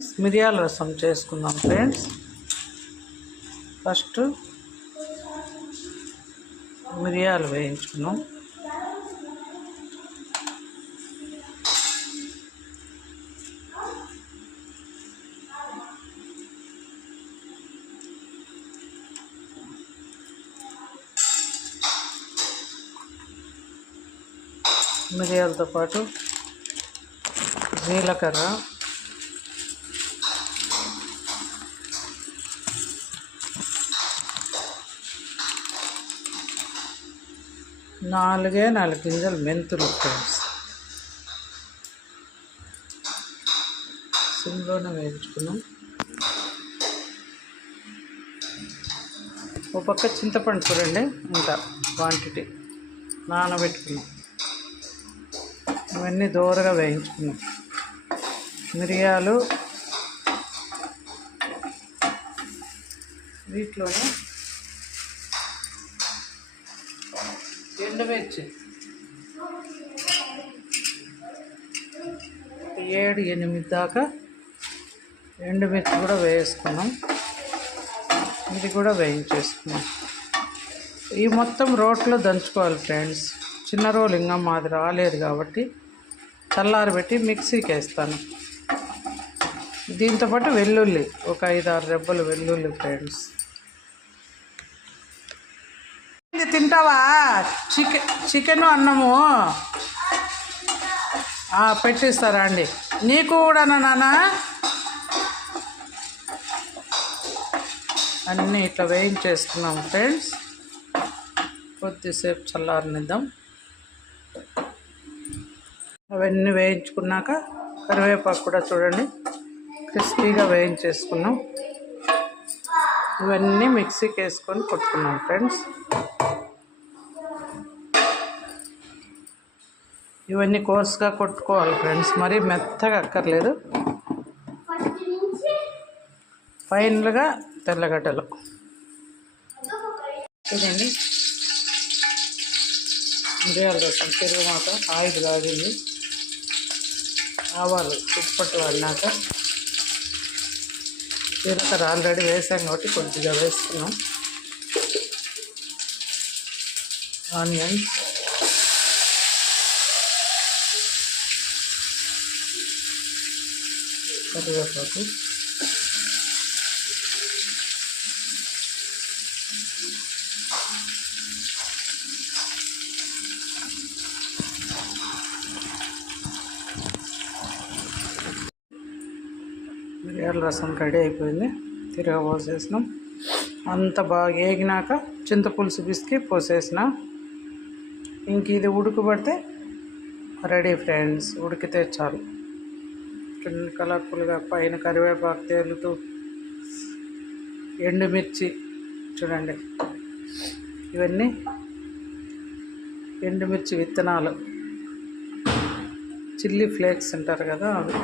మిరియాల రసం చేసుకుందాం ఫ్రెండ్స్. ఫస్ట్ మిరియాలు వేయించుకున్నాం. మిరియాలతో పాటు జీలకర్ర, నాలుగు గింజలు మెంతులు ఫ్రెండ్స్. సిమ్లోనే వేయించుకున్నాం. ఒక పక్క చింతపండు చూడండి, ఇంత క్వాంటిటీ నానబెట్టుకున్నాం. ఇవన్నీ దోరగా వేయించుకున్నాం. మిరియాలు, వీటిలోనే ఎండుమిర్చి 7-8 దాకా ఎండుమిర్చి కూడా వేసుకున్నాం. ఇది కూడా వేయించేసుకున్నాం. ఈ మొత్తం రోట్లో దంచుకోవాలి ఫ్రెండ్స్. చిన్న రోలు ఇంకా మాది రాలేదు కాబట్టి చల్లారబెట్టి మిక్సీకి వేస్తాను. దీంతోపాటు వెల్లుల్లి, ఒక 5-6 రెబ్బలు వెల్లుల్లి ఫ్రెండ్స్. తింటావా? చికెను అన్నము పెట్టిస్తారా అండి? నీకు కూడానా నాన్న? అన్నీ ఇట్లా వేయించేసుకున్నాం ఫ్రెండ్స్. కొద్దిసేపు చల్లారనిద్దాం. అవన్నీ వేయించుకున్నాక కరివేపాకు కూడా చూడండి క్రిస్పీగా వేయించేసుకున్నాం. ఇవన్నీ మిక్సీకి వేసుకొని కొట్టుకున్నాం ఫ్రెండ్స్. ఇవన్నీ కోర్స్గా కొట్టుకోవాలి ఫ్రెండ్స్, మరీ మెత్తగా అక్కర్లేదు. ఫైనల్గా తెల్లగడ్డలు చూడండి. మిరియాల రసం, తిరుగుమాత, ఆయిల్ కాగింది. ఆవాలు ఉప్పట్టు వాడినాక జీలకర్ర ఆల్రెడీ వేసాం కాబట్టి కొద్దిగా వేసుకున్నాం. ఆనియన్స్, కరివేపాకు, మిరియాల రసం రెడీ అయిపోయింది. తిరగబోసేసినాం. అంత బాగా వేగినాక చింతపులుసు పిసికి పోసేసిన. ఇంక ఇది ఉడకబడితే రెడీ ఫ్రెండ్స్. ఉడికితే చాలు. కలర్ఫుల్గా పైన కరివేపాకు తేలుతూ, ఎండుమిర్చి చూడండి. ఇవన్నీ ఎండుమిర్చి విత్తనాలు, చిల్లీ ఫ్లేక్స్ అంటారు కదా అవి.